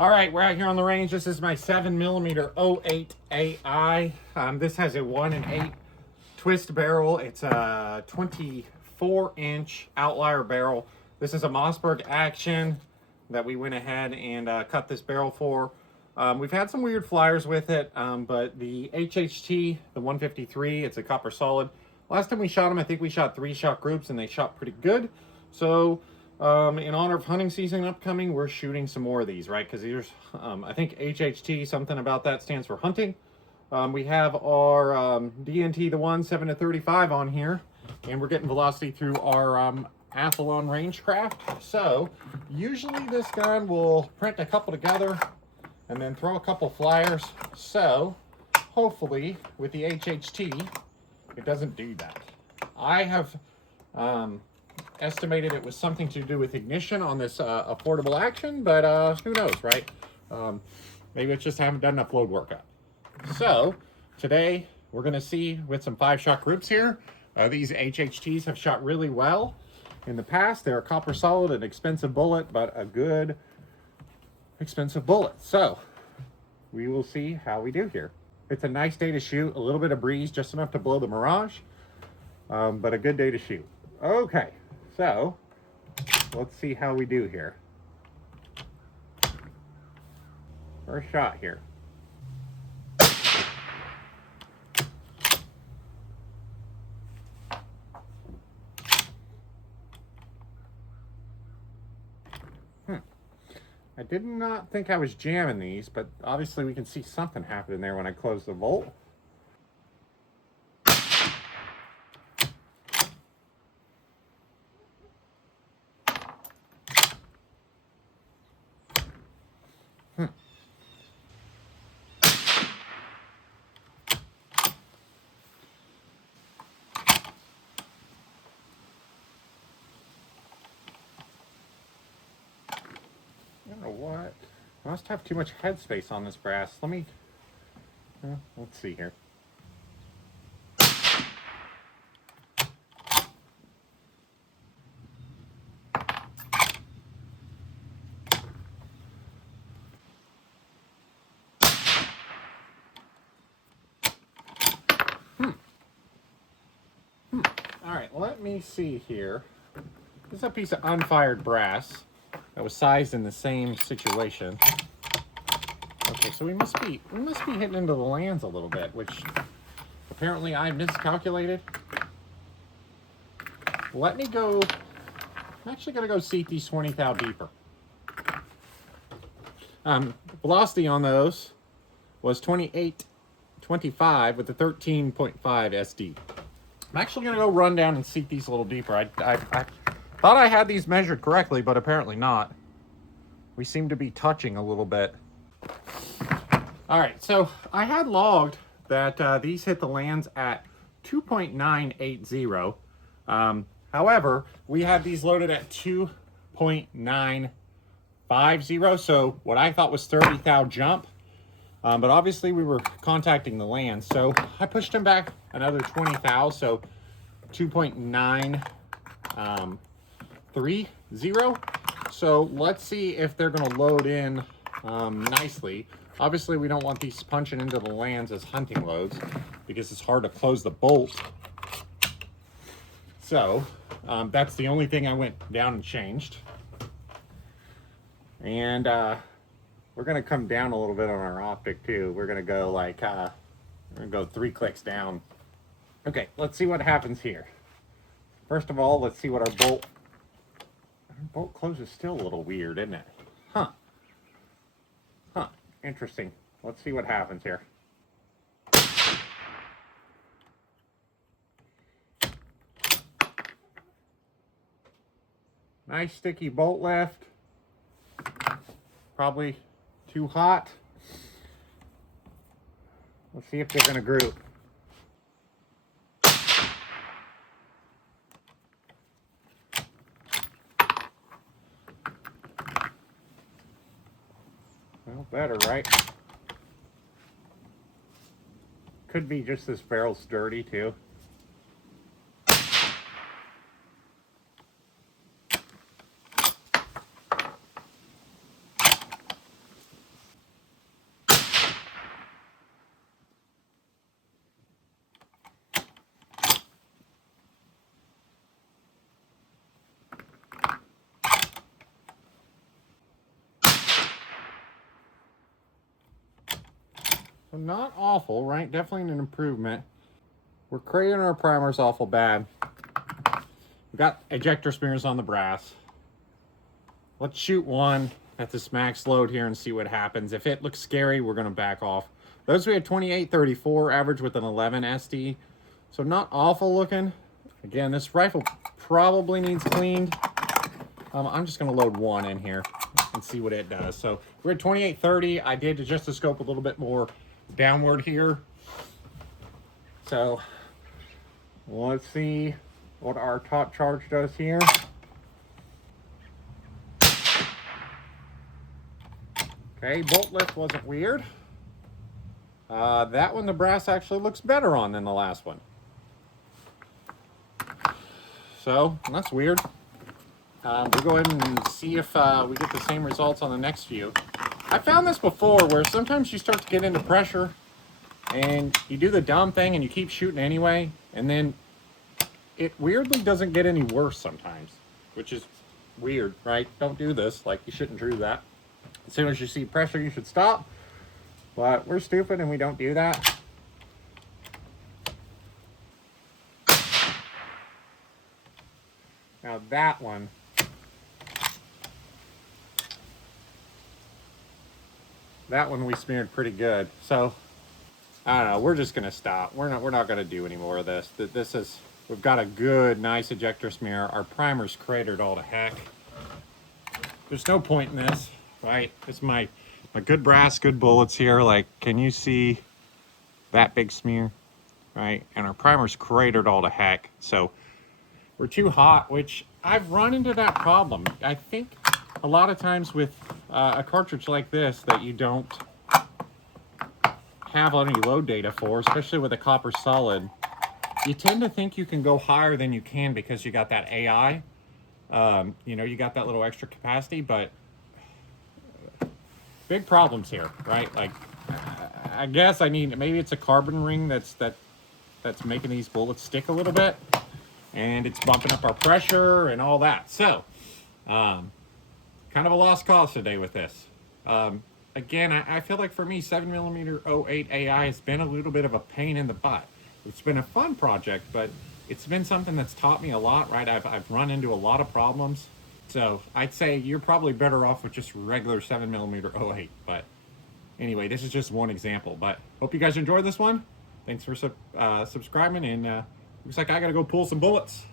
All right, we're out here on the range. This is my 7mm08AI. This has a 1 and 8 twist barrel. It's a 24-inch outlier barrel. This is a Mossberg Action that we went ahead and cut this barrel for. We've had some weird flyers with it, but the HHT, the 153, it's a copper solid. Last time we shot them, I think we shot 3 shot groups and they shot pretty good. So in honor of hunting season upcoming, we're shooting some more of these, right? Because there's, I think HHT, something about that stands for hunting. We have our DNT, the 7 to 35 on here, and we're getting velocity through our Athlon Rangecraft. So usually this gun will print a couple together and then throw a couple flyers. So hopefully with the HHT, it doesn't do that. I have estimated it was something to do with ignition on this affordable Action, but who knows, right? Maybe it's just haven't done enough load workup. So today we're going to see with some 5-shot groups here. These HHTs have shot really well in the past. They're a copper solid, an expensive bullet, but a good expensive bullet. So we will see how we do here. It's a nice day to shoot, a little bit of breeze, just enough to blow the mirage, but a good day to shoot. Okay, so let's see how we do here. First shot here. I did not think I was jamming these, but obviously we can see something happening there when I close the bolt. I don't know what. I must have too much headspace on this brass. Let me, let's see here. All right, let me see here. This is a piece of unfired brass that was sized in the same situation. Okay, so we must be hitting into the lands a little bit, which apparently I miscalculated. Let me go. I'm actually gonna go seat these 20 thou deeper. Velocity on those was 28.25 with a 13.5 SD. I'm actually gonna go run down and seat these a little deeper. I thought I had these measured correctly, but apparently not. We seem to be touching a little bit. All right, so I had logged that these hit the lands at 2.980. However, we had these loaded at 2.950, so what I thought was 30 thou jump. But obviously we were contacting the land, so I pushed them back another 20 thou, so 2.930. So let's see if they're going to load in nicely. Obviously we don't want these punching into the lands as hunting loads because it's hard to close the bolt. So that's the only thing I went down and changed. And we're going to come down a little bit on our optic too. We're going to go like, we're going to go 3 clicks down. Okay, let's see what happens here. First of all, let's see what our bolt close is still a little weird, isn't it? Huh. Interesting. Let's see what happens here. Nice sticky bolt lift. Probably too hot. Let's see if they're going to group. Well, better, right? Could be just this barrel's dirty too. So not awful, right? Definitely an improvement. We're crating our primers awful bad. We've got ejector smears on the brass. Let's shoot one at this max load here and see what happens. If it looks scary, we're gonna back off. Those we had 2834 average with an 11 SD. So not awful looking. Again, this rifle probably needs cleaned. I'm just gonna load one in here and see what it does. So we're at 2830. I did adjust the scope a little bit more downward here. So let's see what our top charge does here. Okay, bolt lift wasn't weird. That one, the brass actually looks better on than the last one. So that's weird. We'll go ahead and see if we get the same results on the next few. I found this before where sometimes you start to get into pressure and you do the dumb thing and you keep shooting anyway, and then it weirdly doesn't get any worse sometimes, which is weird, right? Don't do this. Like, you shouldn't do that. As soon as you see pressure, you should stop. But we're stupid and we don't do that. Now that one, we smeared pretty good. So I don't know, we're just gonna stop. We're not gonna do any more of this. We've got a good, nice ejector smear. Our primer's cratered all to heck. There's no point in this, right? It's my good brass, good bullets here. Like, can you see that big smear, right? And our primer's cratered all to heck. So we're too hot, which I've run into that problem. I think a lot of times with a cartridge like this that you don't have any load data for, especially with a copper solid, you tend to think you can go higher than you can because you got that AI. You know, you got that little extra capacity, but big problems here, right? Like, I guess maybe it's a carbon ring that's making these bullets stick a little bit, and it's bumping up our pressure and all that. So, kind of a lost cause today with this. Again, I feel like for me, 7mm08AI has been a little bit of a pain in the butt. It's been a fun project, but it's been something that's taught me a lot, right? I've run into a lot of problems. So I'd say you're probably better off with just regular 7mm08. But anyway, this is just one example. But hope you guys enjoyed this one. Thanks for subscribing, and looks like I gotta go pull some bullets.